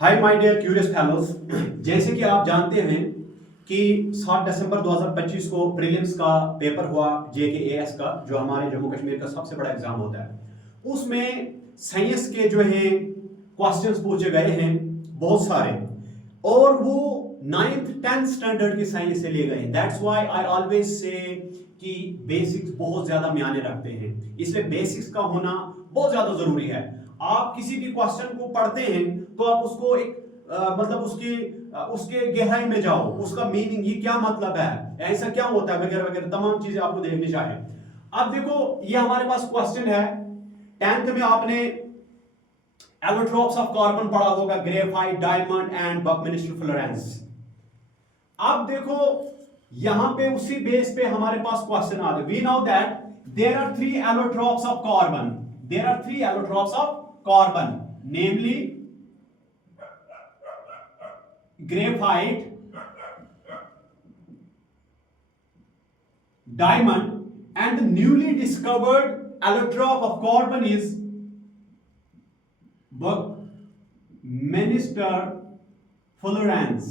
Hi my dear curious fellows. जैसे कि आप जानते हैं कि 7 दिसंबर 2025 को प्रीलिम्स का पेपर हुआ JKAS का, जो हमारे जम्मू कश्मीर का सबसे बड़ा एग्जाम होता है। उसमें साइंस के जो है क्वेश्चंस पूछे गए हैं बहुत सारे, और वो 9th 10th स्टैंडर्ड की साइंस से लिए गए हैं। That's why I always say कि बेसिक्स बहुत ज्यादा मायने रखते हैं, इसलिए बेसिक्स का होना बहुत ज्यादा जरूरी है। आप किसी भी क्वेश्चन को पढ़ते हैं तो आप उसको एक मतलब उसके गहराई में जाओ, उसका मीनिंग, ये क्या मतलब है, ऐसा क्या होता है, वगैरह वगैरह तमाम चीजें आपको देखनी चाहिए। अब देखो, ये हमारे पास क्वेश्चन है। 10th में आपने एलोट्रोप्स ऑफ कार्बन पढ़ा होगा, graphite, diamond and Buckminster Florence. अब देखो यहां पे उसी बेस पे हमारे पास क्वेश्चन आ गए। We know that there are 3 allotropes of carbon, there are 3 allotropes of carbon, namely graphite, diamond, and the newly discovered allotrope of carbon is Buckminster fullerens.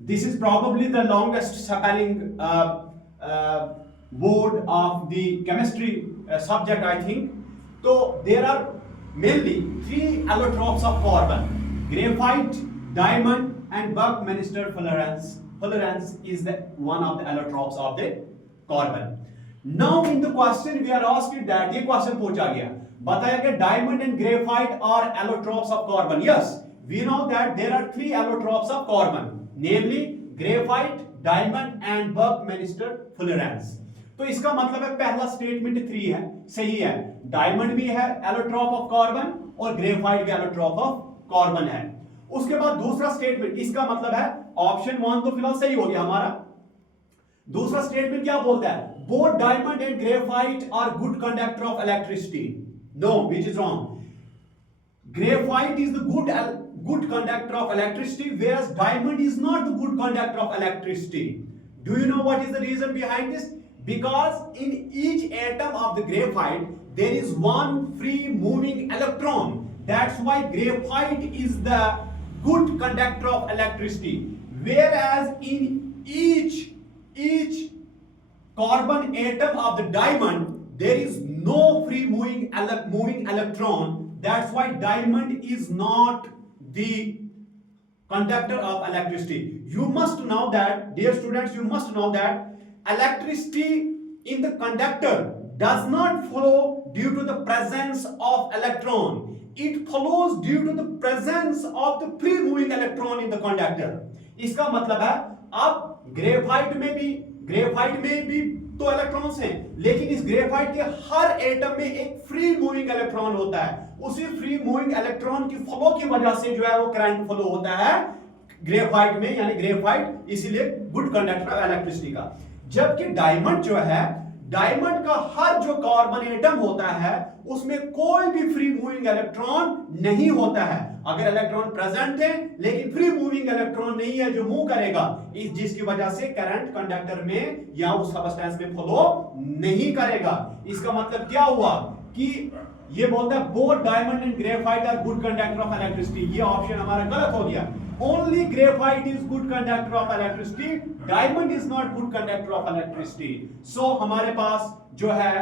This is probably the longest spelling word of the chemistry subject, I think. So there are mainly 3 allotropes of carbon: graphite, diamond, and Buckminster fullerens. Fullerens is the one of the allotropes of the carbon. Now in the question we are asked that, ये question पूछा गया, बताया कि diamond and graphite are allotropes of carbon. Yes, we know that there are 3 allotropes of carbon, namely graphite, diamond, and Buckminster fullerens. तो इसका मतलब है पहला स्टेटमेंट 3 है, सही है। डायमंड भी है एलोट्रोप ऑफ कार्बन और ग्रेफाइट भी एलोट्रोप ऑफ कार्बन है। उसके बाद दूसरा स्टेटमेंट, इसका मतलब है ऑप्शन 1 तो फिलहाल सही हो गया हमारा। दूसरा स्टेटमेंट क्या बोलता है? Both diamond and graphite are good conductor of electricity. No, which is wrong. Graphite is the good conductor of electricity, whereas diamond is not the good conductor of electricity. Do you know what is the reason behind this? Because in each atom of the graphite there is one free moving electron. That's why graphite is the good conductor of electricity, whereas in each carbon atom of the diamond there is no free moving electron. That's why diamond is not the conductor of electricity. You must know that, dear students, you must know that electricity in the conductor does not flow due to the presence of electron. It flows due to the presence of the free moving electron in the conductor. इसका मतलब है, अब graphite में भी तो electrons हैं, लेकिन इस ग्रेफाइट के हर एटम में एक फ्री मूविंग इलेक्ट्रॉन होता है। उसी फ्री मूविंग इलेक्ट्रॉन की फ्लो की वजह से जो है वो करंट फ्लो होता है ग्रेफाइट में, यानी ग्रेफाइट इसीलिए गुड कंडक्टर ऑफ इलेक्ट्रिसिटी का। जबकि डायमंड जो है, डायमंड का हर जो कार्बन एटम होता है उसमें कोई भी फ्री मूविंग इलेक्ट्रॉन नहीं होता है। अगर इलेक्ट्रॉन प्रेजेंट है लेकिन फ्री मूविंग इलेक्ट्रॉन नहीं है जो मूव करेगा, इस जिसकी वजह से करंट कंडक्टर में या उस सबस्टेंस में फ्लो नहीं करेगा। इसका मतलब क्या हुआ कि ये बोलता है both diamond and graphite are good conductor of electricity. ये ऑप्शन हमारा गलत हो गया। Only graphite is good conductor of electricity, diamond is not good conductor of electricity. So हमारे पास जो है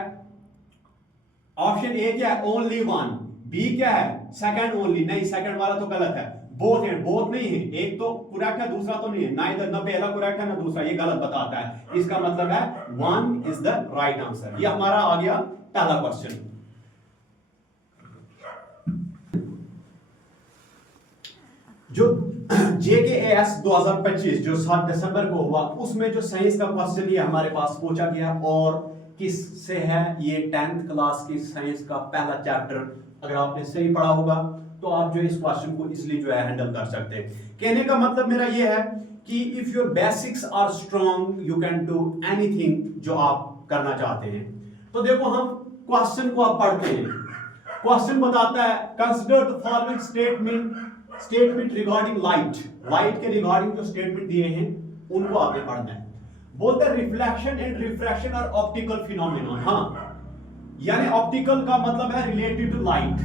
ऑप्शन ए क्या है? Only one. बी क्या है? Second only. नहीं, सेकंड वाला तो गलत है। बोथ है, बोथ नहीं है, एक तो करेक्ट है दूसरा तो नहीं है, ना इधर ना पहला करेक्ट है ना दूसरा, ये गलत बताता है। इसका मतलब है 1 इज द राइट आंसर। ये हमारा आ गया पहला क्वेश्चन। जो JKAS 2025 जो 7 दिसंबर को हुआ, उसमें जो साइंस का क्वेश्चन ये हमारे पास पूछा गया, और किससे है? ये 10th क्लास की साइंस का पहला चैप्टर। अगर आपने सही पढ़ा होगा तो आप जो इस क्वेश्चन को इसलिए जो है हैंडल कर सकते हैं। कहने का मतलब मेरा ये है कि if your basics are strong you can do anything जो आप करना चाहते हैं। तो देखो, हम क्वेश्चन को आप पढ़ते हैं। क्वेश्चन बताता है, consider the following statement regarding light के रिगार्डिंग जो स्टेटमेंट दिए हैं उनको आपने पढ़ना है। बोलते हैं रिफ्लेक्शन एंड रिफ्रैक्शन और ऑप्टिकल फिनोमेना। हाँ, यानी ऑप्टिकल का मतलब है रिलेटेड टू लाइट,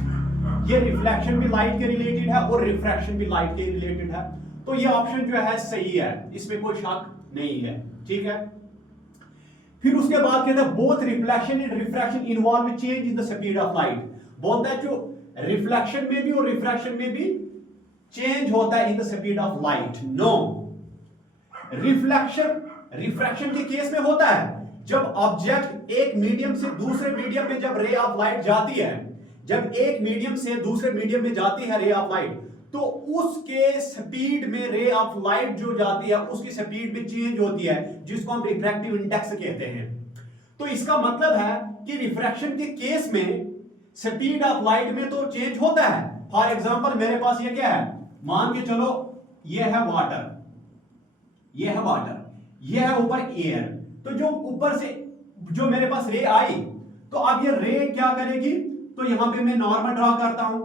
ये रिफ्लेक्शन भी लाइट के रिलेटेड है और रिफ्रैक्शन भी लाइट के रिलेटेड है, तो ये ऑप्शन जो है सही है, इसमें कोई शक नहीं है, ठीक है। फिर उसके बाद कहता है both reflection and refraction involve change in the speed of light. बोलता है जो रिफ्लेक्शन में भी और रिफ्रैक्शन में भी चेंज होता है in the speed of light. No, refraction के केस में होता है जब ऑब्जेक्ट एक मीडियम से दूसरे मीडियम में जब रे ऑफ लाइट जाती है, जब एक मीडियम से दूसरे मीडियम में जाती है रे ऑफ लाइट, तो उसके स्पीड में रे ऑफ लाइट जो जाती है उसकी स्पीड में चेंज होती है, जिसको हम रिफ्रैक्टिव इंडेक्स कहते हैं। तो इसका मतलब है कि रिफ्रैक्शन के केस में स्पीड ऑफ लाइट में तो चेंज होता है। फॉर एग्जांपल मेरे पास ये क्या है, मान के चलो ये है वाटर, ये है वाटर, ये है ऊपर एयर। तो जो ऊपर से जो मेरे पास रे आई, तो अब ये रे क्या करेगी, तो यहां पे मैं नॉर्मल ड्रॉ करता हूं,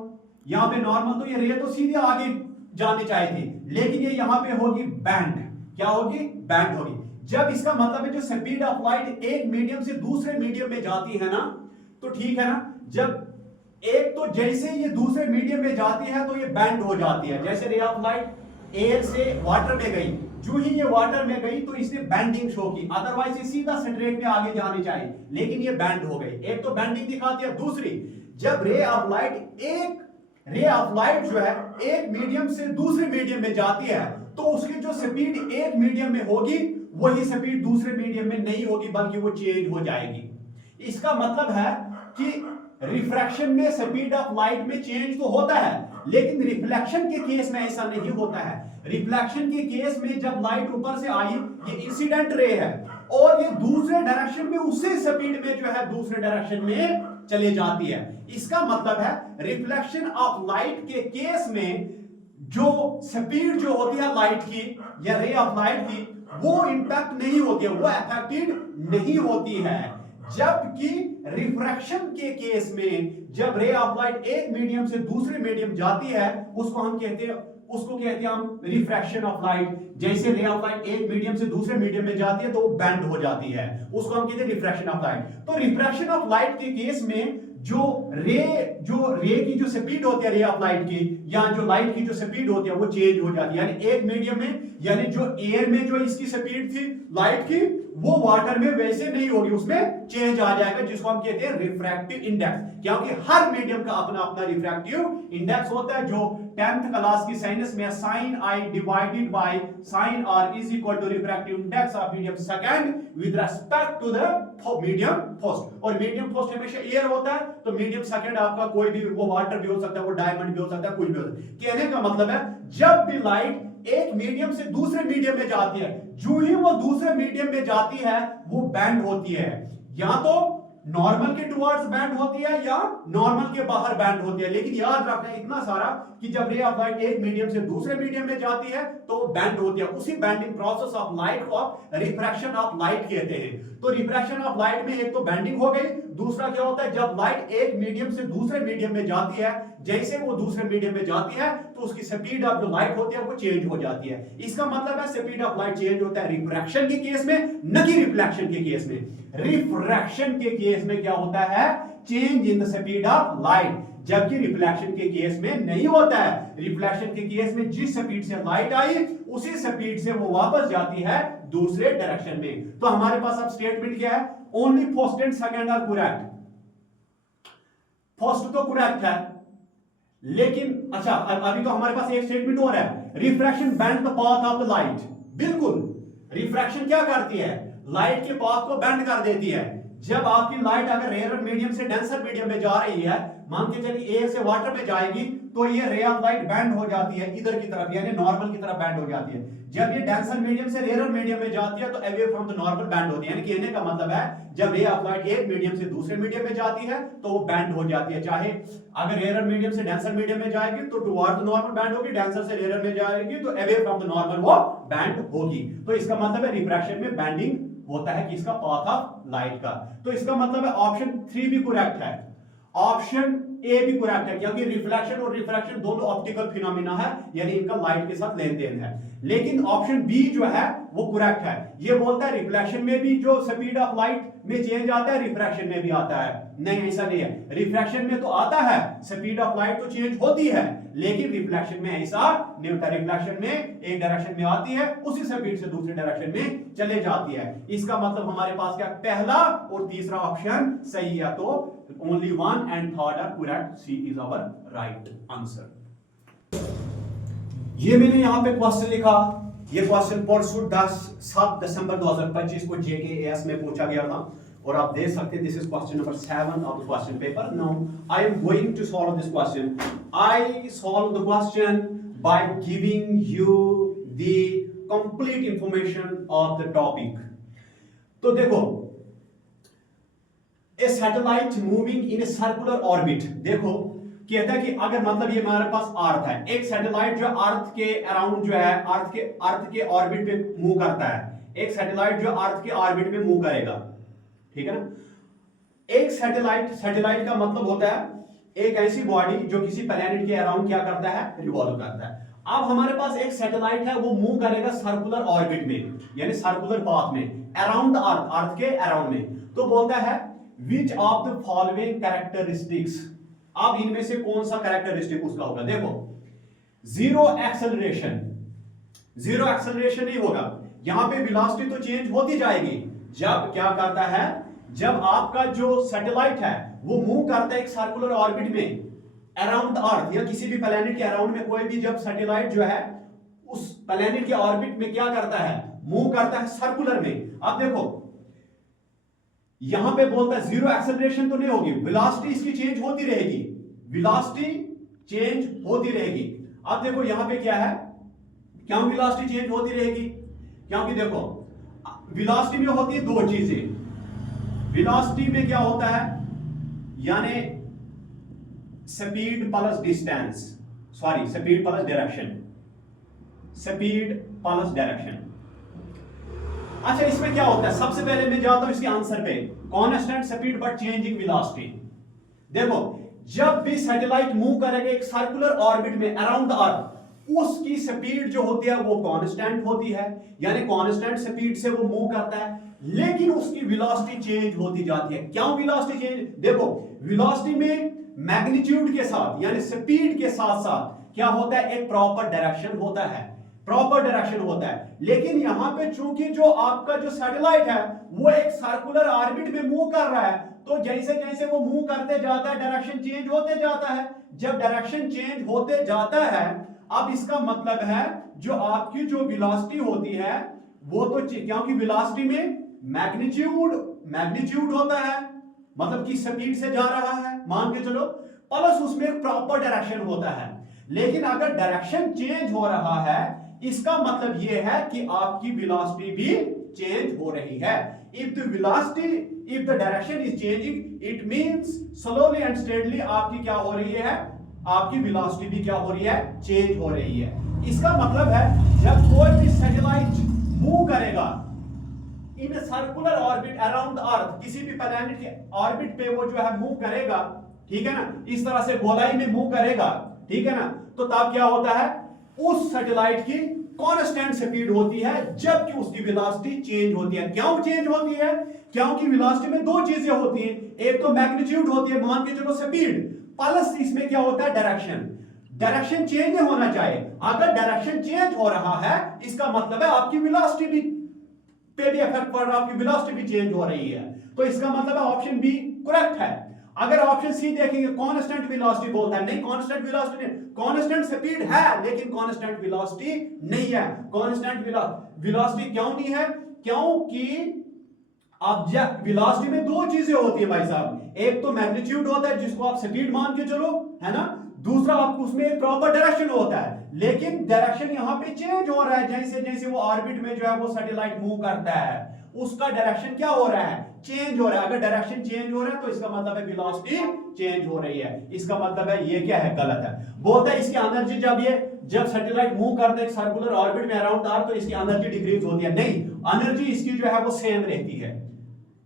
यहां पे नॉर्मल, तो ये रे तो सीधे आगे जानी चाहिए थी, लेकिन ये यहां पे होगी बैंड। क्या होगी? बैंड होगी। जब इसका मतलब है जो स्पीड ऑफ लाइट एक मीडियम से दूसरे मीडियम में जाती है ना, तो ठीक है ना, जब एक तो जैसे ये दूसरे मीडियम में जाती है तो ये बैंड हो जाती है। जैसे रे ऑफ लाइट एयर से वाटर में गई, जो ही ये वाटर में गई तो इसने बैंडिंग शो की, अदरवाइज ये सीधा स्ट्रेट में आगे जानी चाहिए, लेकिन ये बैंड हो गई। एक तो बैंडिंग दिखाती है, दूसरी जब रे ऑफ लाइट जो है एक मीडियम से दूसरे मीडियम में जाती है, तो उसकी जो स्पीड एक मीडियम में होगी वही स्पीड दूसरे मीडियम में नहीं होगी, बल्कि वो चेंज हो जाएगी। इसका मतलब है कि रिफ्रैक्शन में स्पीड ऑफ लाइट में चेंज तो होता है, लेकिन रिफ्लेक्शन के केस में ऐसा नहीं होता है। रिफ्लेक्शन के केस में जब लाइट ऊपर से आई, ये इंसिडेंट रे है और ये दूसरे डायरेक्शन में उसी स्पीड में जो है दूसरे डायरेक्शन में चले जाती है। इसका मतलब है रिफ्लेक्शन ऑफ लाइट के केस में जो स्पीड जो होती है लाइट की या रे ऑफ लाइट की, वो इंपैक्ट नहीं होती है, वो अफेक्टेड नहीं होती है। जबकि रिफ्रैक्शन के केस में जब रे ऑफ लाइट एक मीडियम से दूसरे मीडियम जाती है, उसको कहते हैं हम रिफ्रैक्शन ऑफ लाइट। जैसे रे ऑफ लाइट एक मीडियम से दूसरे मीडियम में जाती है तो वो बैंड हो जाती है, उसको हम कहते हैं रिफ्रैक्शन ऑफ लाइट। तो रिफ्रैक्शन ऑफ लाइट के केस में जो रे की जो स्पीड होती है रे ऑफ लाइट की, या जो लाइट की जो स्पीड होती है वो चेंज हो जाती है। यानी एक मीडियम में, यानी जो एयर में जो इसकी स्पीड थी लाइट की, वो वाटर में वैसे नहीं होगी, उसमें चेंज आ जाएगा, जिसको हम कहते हैं रिफ्रैक्टिव इंडेक्स। क्योंकि हर मीडियम का अपना अपना रिफ्रैक्टिव इंडेक्स होता है, जो 10th क्लास की साइंस में sin I divided by sin R is equal to refractive index of medium second with respect to the medium first. और मीडियम फर्स्ट हमेशा एयर होता है, तो मीडियम सेकंड आपका कोई भी, वो वाटर भी हो सकता है, वो डायमंड भी हो सकता है, कुछ भी हो सकता है। कहने का मतलब है जब भी लाइट एक मीडियम से दूसरे मीडियम में जाती है, जो ही वो दूसरे मीडियम में जाती है वो बैंड होती है, या तो नॉर्मल के टुवर्ड्स बैंड होती है या नॉर्मल के बाहर बैंड होती है। लेकिन याद रखना इतना सारा कि जब रे ऑफ लाइट एक मीडियम से दूसरे मीडियम में जाती है तो बैंड होती है। उसी बैंडिंग प्रोसेस ऑफ लाइट को रिफ्रैक्शन ऑफ लाइट कहते हैं। तो रिफ्रैक्शन ऑफ लाइट में एक तो बैंडिंग हो गई, दूसरा क्या होता है, जब लाइट एक मीडियम से दूसरे मीडियम में जाती है, जैसे वो दूसरे मीडियम में जाती है तो उसकी स्पीड ऑफ जो लाइट होती है वो चेंज हो जाती है। इसका मतलब है स्पीड ऑफ लाइट चेंज होता है रिफ्रैक्शन के केस में, न कि रिफ्लेक्शन के केस में। रिफ्रैक्शन के केस में क्या होता है, change in the speed of light, जबकि रिफ्लेक्शन के केस में नहीं होता है। रिफ्लेक्शन के केस में जिस स्पीड से लाइट आई उसी स्पीड से वो वापस जाती है दूसरे डायरेक्शन में। तो हमारे पास अब स्टेटमेंट क्या है, only first and second are correct. First तो करेक्ट है, लेकिन अच्छा अभी तो हमारे पास एक स्टेटमेंट और है, refraction bend the path of the light. बिल्कुल, रिफ्रैक्शन क्या करती है, लाइट के पाथ को बेंड कर देती है। जब आपकी लाइट अगर रेयर मीडियम से डेंसर मीडियम में जा रही है, मान के चलिए एयर से वाटर में जाएगी, तो ये रे ऑफ लाइट बैंड हो जाती है इधर की तरफ, यानी नॉर्मल की तरफ बैंड हो जाती है। जब ये डेंसर मीडियम से रेयर मीडियम में जाती है तो away from the normal band होती है। यानी कहने का मतलब है जब रे ऑफ लाइट एक मीडियम से दूसरे मीडियम में जाती है तो वो बैंड हो जाती है। चाहे अगर रेयर मीडियम से डेंसर मीडियम में जाएगी तो टुवर्ड द नॉर्मल बैंड होगी, डेंसर से रेयर में जाएगी तो अवे फ्रॉम द नॉर्मल वो बैंड होगी। तो इसका मतलब है रिफ्रैक्शन में बैंडिंग होता है किसका, पाथ ऑफ लाइट का। तो इसका मतलब है ऑप्शन 3 भी करेक्ट है। ऑप्शन ए भी करेक्ट है, क्योंकि रिफ्लेक्शन और रिफ्रैक्शन दोनों ऑप्टिकल फिनोमिना है, यानी इनका लाइट के साथ लेन देन है। लेकिन ऑप्शन बी जो है वो करेक्ट है। ये बोलता है रिफ्लेक्शन में भी जो स्पीड ऑफ लाइट में चेंज आता है, रिफ्रैक्शन में भी आता है। नहीं, ऐसा नहीं है। रिफ्रैक्शन में तो आता है, स्पीड ऑफ लाइट तो चेंज होती है, लेकिन रिफ्लेक्शन में ऐसा नहीं होता। रिफ्लेक्शन में एक डायरेक्शन में आती है, उसी स्पीड से दूसरे डायरेक्शन में चले जाती है। इसका मतलब हमारे पास क्या, पहला और तीसरा ऑप्शन सही है। तो only 1 and 3 are correct, C is our right answer. ये मैंने यहां पे क्वेश्चन लिखा, ये क्वेश्चन परसों 7 दिसंबर 2025 को JKAS में पूछा गया था, और आप देख सकते हैं this is question number 7 of the question paper. Now I am going to solve this question. I solve the question by giving you the complete information of the topic. तो देखो, a satellite moving in a circular orbit, देखो कहता है कि अगर मतलब ये हमारे पास अर्थ है, एक सैटेलाइट जो अर्थ के अराउंड जो है अर्थ के ऑर्बिट पे मूव करता है, एक सैटेलाइट जो अर्थ के ऑर्बिट में मूव करेगा, ठीक है ना। एक सैटेलाइट का मतलब होता है एक ऐसी बॉडी जो किसी प्लैनेट के अराउंड क्या करता है, रिवॉल्व करता है। अब हमारे पास एक सैटेलाइट है, वो मूव करेगा सर्कुलर ऑर्बिट में, यानी सर्कुलर पाथ में, अराउंड अर्थ के अराउंड में। तो बोलता है which of the following characteristics, अब इनमें से कौन सा कैरेक्टरिस्टिक उसका होगा। देखो, जीरो एक्सेलरेशन नहीं होगा, यहां पे वेलोसिटी तो चेंज होती जाएगी। जब क्या करता है, जब आपका जो सैटेलाइट है वो मूव करता है एक सर्कुलर ऑर्बिट में अराउंड अर्थ, या किसी भी प्लैनेट के अराउंड में कोई भी जब सैटेलाइट जो है उस प्लैनेट के ऑर्बिट में क्या करता है, मूव करता है सर्कुलर में। अब देखो यहां पे बोलता है जीरो एक्सेलरेशन तो नहीं होगी, वेलोसिटी इसकी चेंज होती रहेगी, वेलोसिटी चेंज होती रहेगी। अब देखो यहां पे क्या है, क्यों वेलोसिटी चेंज होती रहेगी, क्योंकि देखो वेलोसिटी में होती है दो चीजें। वेलोसिटी में क्या होता है, यानी speed plus distance, sorry speed plus direction, speed plus direction. अच्छा, इसमें क्या होता है, सबसे पहले मैं जाता हूं इसके आंसर पे, constant speed but changing velocity. देखो जब भी सैटेलाइट मूव करेगा एक सर्कुलर ऑर्बिट में अराउंड अर्थ, उसकी स्पीड जो होती है वो कांस्टेंट होती है, यानी कांस्टेंट स्पीड से वो मूव करता है, लेकिन उसकी वेलोसिटी चेंज होती जाती है। क्यों वेलोसिटी चेंज, देखो वेलोसिटी में मैग्नीट्यूड के साथ यानी स्पीड के साथ साथ क्या होता है, एक प्रॉपर डायरेक्शन होता है। लेकिन यहां पे चूंकि जो आपका जो सैटेलाइट है वो एक सर्कुलर ऑर्बिट में मूव कर रहा है, तो जैसे जैसे वो मूव करते जाता है डायरेक्शन चेंज होते जाता है। जब डायरेक्शन चेंज होते जाता है, अब इसका मतलब है जो आपकी जो वेलोसिटी होती है वो तो, क्योंकि वेलोसिटी में मैग्नीट्यूड होता है, मतलब कि स्पीड से जा रहा है मान के चलो, प्लस उसमें एक प्रॉपर डायरेक्शन होता है। लेकिन अगर डायरेक्शन चेंज हो रहा है, इसका मतलब यह है कि आपकी वेलोसिटी भी चेंज हो रही है। if the direction is changing, it means slowly and steadily आपकी क्या हो रही है, आपकी वेलोसिटी भी क्या हो रही है, चेंज हो रही है। इसका मतलब है जब कोई भी सैटेलाइट मूव करेगा इन सर्कुलर ऑर्बिट अराउंड अर्थ, किसी भी प्लैनेट के ऑर्बिट पे वो जो है मूव करेगा, ठीक है ना, इस तरह से गोलाई में मूव करेगा, ठीक है ना, तो तब क्या होता है, उस सैटेलाइट की कांस्टेंट स्पीड होती है, जबकि उसकी वेलोसिटी चेंज होती है। क्यों चेंज होती है, क्योंकि वेलोसिटी में दो चीजें होती हैं, एक तो मैग्नीट्यूड होती है, मान के चलो स्पीड, प्लस इसमें क्या होता है, डायरेक्शन चेंज नहीं होना चाहिए। अगर डायरेक्शन चेंज हो रहा है, इसका मतलब है आपकी वेलोसिटी भी पे भी इफेक्ट पड़ रहा है, आपकी वेलोसिटी भी चेंज हो रही है। तो इसका मतलब है ऑप्शन बी करेक्ट है। अगर ऑप्शन सी देखेंगे, कांस्टेंट वेलोसिटी बोलता है, नहीं कांस्टेंट वेलोसिटी नहीं, कांस्टेंट स्पीड है लेकिन कांस्टेंट वेलोसिटी नहीं है। कांस्टेंट वेलोसिटी क्यों नहीं है, क्योंकि ऑब्जेक्ट वेलोसिटी में दो चीजें होती है भाई साहब, एक तो मैग्नीट्यूड होता है जिसको आप स्पीड मान के चलो, है ना, दूसरा आपको उसमें एक प्रॉपर डायरेक्शन होता है। लेकिन डायरेक्शन यहां पे चेंज हो रहा है, जैसे जैसे वो ऑर्बिट में जो है वो सैटेलाइट मूव करता है, उसका डायरेक्शन क्या हो रहा है, चेंज हो रहा है। अगर डायरेक्शन चेंज हो रहा है तो इसका मतलब है वेलोसिटी चेंज हो रही है। इसका मतलब है ये क्या है, गलत है। बोलता है इसकी एनर्जी जब सैटेलाइट मूव करता है सर्कुलर ऑर्बिट में अराउंड अर्थ, तो इसकी एनर्जी डिक्रीज होती है। नहीं, एनर्जी इसकी जो है वो सेम रहती है।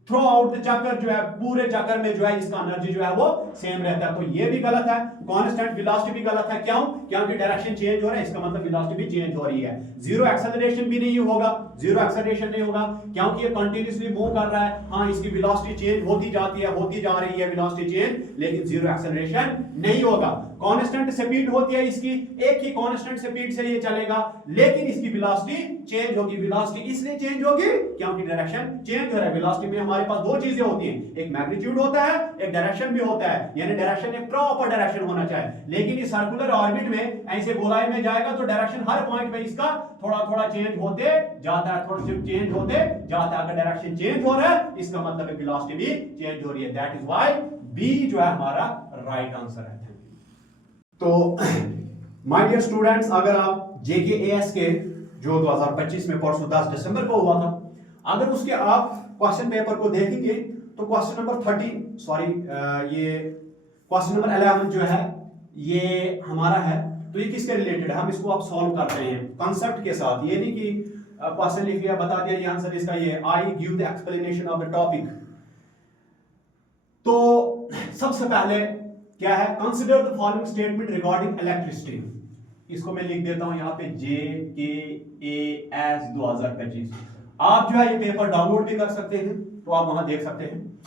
थ्रू आउट द चक्कर जो है, पूरे चक्कर में जो है इसका एनर्जी जो है वो सेम रहता है। तो ये भी गलत है। कांस्टेंट वेलोसिटी भी गलत है। क्यों? क्योंकि डायरेक्शन चेंज हो रहा है, इसका मतलब वेलोसिटी भी चेंज हो रही है। जीरो एक्सेलरेशन भी नहीं होगा, जीरो एक्सेलरेशन नहीं होगा क्योंकि ये कंटिन्यूअसली मूव कर रहा है। हाँ, इसकी वेलोसिटी चेंज होती जाती है, होती जा रही है वेलोसिटी चेंज, लेकिन जीरो एक्सेलरेशन नहीं होगा। कांस्टेंट स्पीड होती है इसकी, एक ही कांस्टेंट स्पीड से ये चलेगा, लेकिन इसकी वेलोसिटी चेंज होगी। वेलोसिटी इसलिए चेंज होगी क्योंकि डायरेक्शन चेंज हो रहा है। वेलोसिटी में हमारे पास दो चीजें होती हैं, एक मैग्नीट्यूड होता है, एक डायरेक्शन भी होता है। यानी डायरेक्शन एक प्रॉपर डायरेक्शन होना चाहिए, लेकिन इस सर्कुलर ऑर्बिट में ऐसे गोलाई में जाएगा तो डायरेक्शन हर पॉइंट पे इसका थोड़ा थोड़ा चेंज होते जाता है, थोड़ा सा चेंज होते जाता है। अगर डायरेक्शन चेंज हो रहा है इसका मतलब है वेलोसिटी भी चेंज हो रही है। दैट इज व्हाई बी जो है हमारा राइट आंसर है। तो माय डियर स्टूडेंट्स, अगर आप जेकेएएस के जो 2025 में परसों 10 दिसंबर को हुआ था, अगर उसके आप क्वेश्चन पेपर को देखेंगे तो क्वेश्चन नंबर 11 जो है ये हमारा है। तो ये किसके रिलेटेड है, हम इसको आप सॉल्व करते हैं कंसेप्ट के साथ। ये नहीं कि क्वेश्चन लिख लिया, बता दिया ये आंसर इसका, ये I give the explanation of the topic. तो सबसे पहले क्या है, consider the following statement regarding electricity. इसको मैं लिख देता हूं यहां पे JKAS 2025। आप जो है ये पेपर डाउनलोड भी कर सकते हैं, तो आप वहां देख सकते हैं।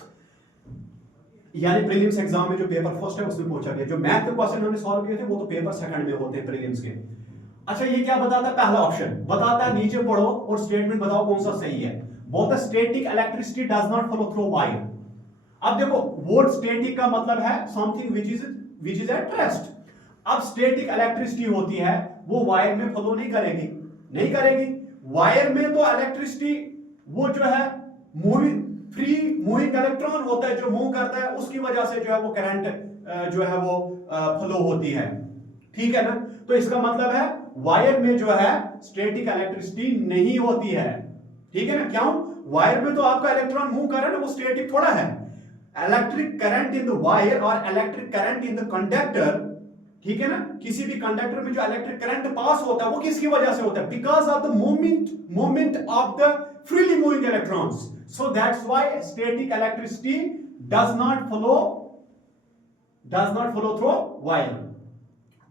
यानी प्रीलिम्स एग्जाम में जो पेपर फर्स्ट है उसमें पूछा गया, जो मैथ के क्वेश्चन हमने सॉल्व किए थे वो तो पेपर सेकंड में होते हैं प्रीलिम्स के। अच्छा, ये क्या बताता है, पहला ऑप्शन बताता है नीचे पढ़ो और स्टेटमेंट बताओ कौन सा सही है। बोलता है static electricity does not flow through wire. अब देखो, वर्ड स्टैटिक का मतलब है something which is at rest. अब स्टैटिक इलेक्ट्रिसिटी होती है वो वायर में फ्लो नहीं करेगी। वायर में तो इलेक्ट्रिसिटी वो जो है फ्री मूविंग इलेक्ट्रॉन होता है जो मूव करता है, उसकी वजह से जो है वो करंट जो है वो फ्लो होती है। ठीक है ना? तो इसका मतलब है वायर में जो है स्टैटिक इलेक्ट्रिसिटी नहीं होती है। ठीक है ना? क्यों? वायर में तो आपका इलेक्ट्रॉन मूव कर रहा है ना, वो स्टैटिक थोड़ा है। Electric current in the wire और electric current in the conductor, ठीक है ना, किसी भी कंडक्टर में जो इलेक्ट्रिक करंट पास होता है वो किसकी वजह से होता है, because of the movement of the freely moving electrons. So that's why static electricity does not flow through wire.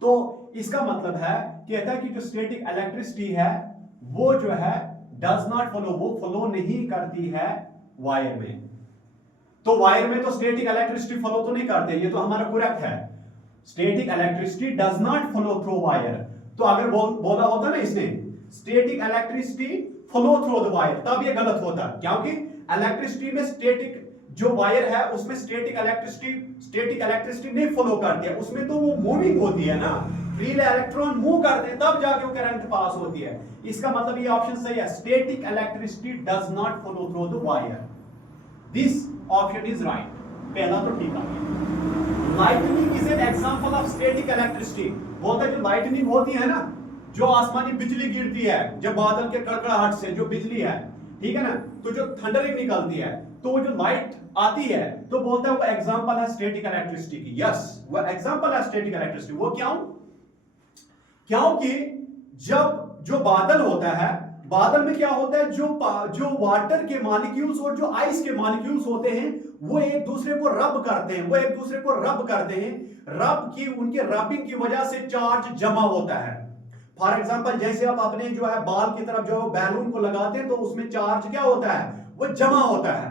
तो इसका मतलब है, कहता है कि जो स्टैटिक इलेक्ट्रिसिटी है वो जो है डज नॉट फ्लो, वो फ्लो नहीं करती है वायर में। तो वायर में तो स्टैटिक इलेक्ट्रिसिटी फ्लो तो नहीं करते, ये तो हमारा करेक्ट है। Static electricity does not flow through wire. तो अगर बोला होता ना इसने static electricity flow through the wire, तब ये गलत होता, क्योंकि इलेक्ट्रिसिटी में स्टैटिक जो वायर है उसमें स्टैटिक इलेक्ट्रिसिटी नहीं फ्लो करती है, उसमें तो वो मूविंग होती है ना, फ्री इलेक्ट्रॉन मूव करते हैं तब जाके वो करंट पास होती है। इसका मतलब ये ऑप्शन सही है, static electricity does not flow through the wire. This option is right, पहला तो ठीक है। Lightning is an example of static electricity. बोलता है जो लाइटनिंग होती है ना, जो आसमानी बिजली गिरती है, जब बादल के कड़कड़ाहट से जो बिजली है, ठीक है ना, तो जो थंडरिंग निकलती है, तो वो जो लाइट आती है, तो बोलता है वो एग्जांपल है स्टैटिक इलेक्ट्रिसिटी की। यस, वो एग्जांपल है स्टैटिक इलेक्ट्रिसिटी। वो क्यों? क्योंकि जब जो बादल होता है, बादल में क्या होता है, जो वाटर के मॉलिक्यूल्स और जो आइस के मॉलिक्यूल्स होते हैं वो एक दूसरे को रब करते हैं, रब की उनके रबिंग की वजह से चार्ज जमा होता है। फॉर एग्जांपल, जैसे आप अपने जो है बाल की तरफ जो बैलून को लगाते हैं तो उसमें चार्ज क्या होता है, वो जमा होता है,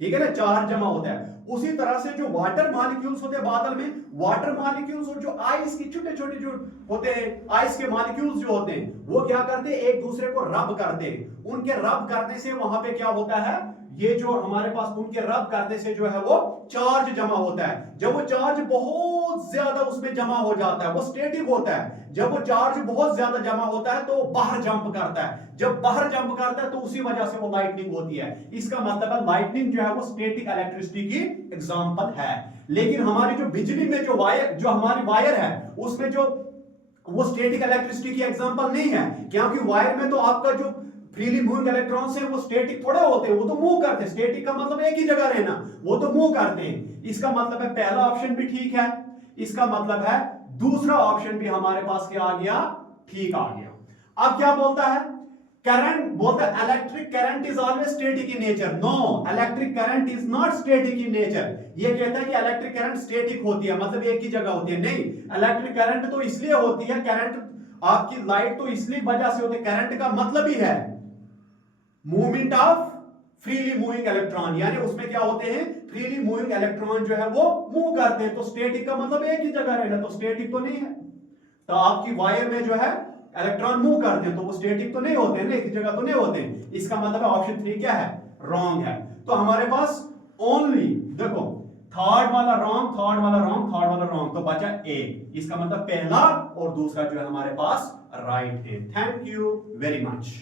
ठीक है ना, चार्ज जमा होता है। उसी तरह से जो वाटर मॉलिक्यूल्स होते हैं बादल में, वाटर मॉलिक्यूल्स और जो आइस की छोटे छोटे जो होते हैं, आइस के मॉलिक्यूल्स जो होते हैं, वो क्या करते हैं, एक दूसरे को रब करते हैं। उनके रब करने से वहां पे क्या होता है, ये जो हमारे पास उनके रब करने से जो है वो चार्ज जमा होता है। जब वो चार्ज बहुत ज्यादा उसमें जमा हो जाता है, वो स्टैटिक होता है। जब वो चार्ज बहुत ज्यादा जमा होता है तो बाहर जंप करता है, जब बाहर जंप करता है तो उसी वजह से वो लाइटनिंग होती है। इसका मतलब है लाइटनिंग जो है वो स्टैटिक इलेक्ट्रिसिटी की एग्जांपल है। लेकिन हमारी जो बिजली में जो हमारी वायर है उसमें जो वो स्टैटिक इलेक्ट्रिसिटी की एग्जांपल नहीं है, क्योंकि वायर में तो आपका जो फ्रीली मूविंग इलेक्ट्रॉन्स हैं वो स्टैटिक थोड़े होते हैं, वो तो मूव करते हैं। स्टैटिक का मतलब एक ही जगह रहना, वो तो मूव करते हैं। इसका मतलब है पहला ऑप्शन भी ठीक है, इसका मतलब है दूसरा ऑप्शन भी हमारे पास क्या आ गया, ठीक आ गया। अब क्या बोलता है, करंट बोलता है electric current is always static in nature. No, electric current is not static in nature. ये कहता है कि इलेक्ट्रिक करंट स्टैटिक होती है, मतलब एक ही जगह होती है। नहीं, इलेक्ट्रिक करंट तो इसलिए होती है, करंट आपकी लाइट तो इसलिए वजह से होती है, करंट का मतलब ही है movement of freely moving electron, यानी उसमें क्या होते हैं, फ्रीली मूविंग इलेक्ट्रॉन जो है वो मूव करते हैं। तो स्टैटिक का मतलब एक ही जगह रहना, तो स्टैटिक तो नहीं है। तो आपकी वायर में जो है इलेक्ट्रॉन मूव करते हैं, तो वो स्टैटिक तो नहीं होते हैं ना, एक ही जगह तो नहीं होते हैं। इसका मतलब है ऑप्शन 3 क्या है, रॉन्ग है। तो हमारे पास ओनली देखो थर्ड वाला रॉन्ग, थर्ड वाला रॉन्ग, थर्ड वाला रॉन्ग, तो बचा ए। इसका मतलब पहला और दूसरा जो है हमारे पास राइट है। Thank you very much.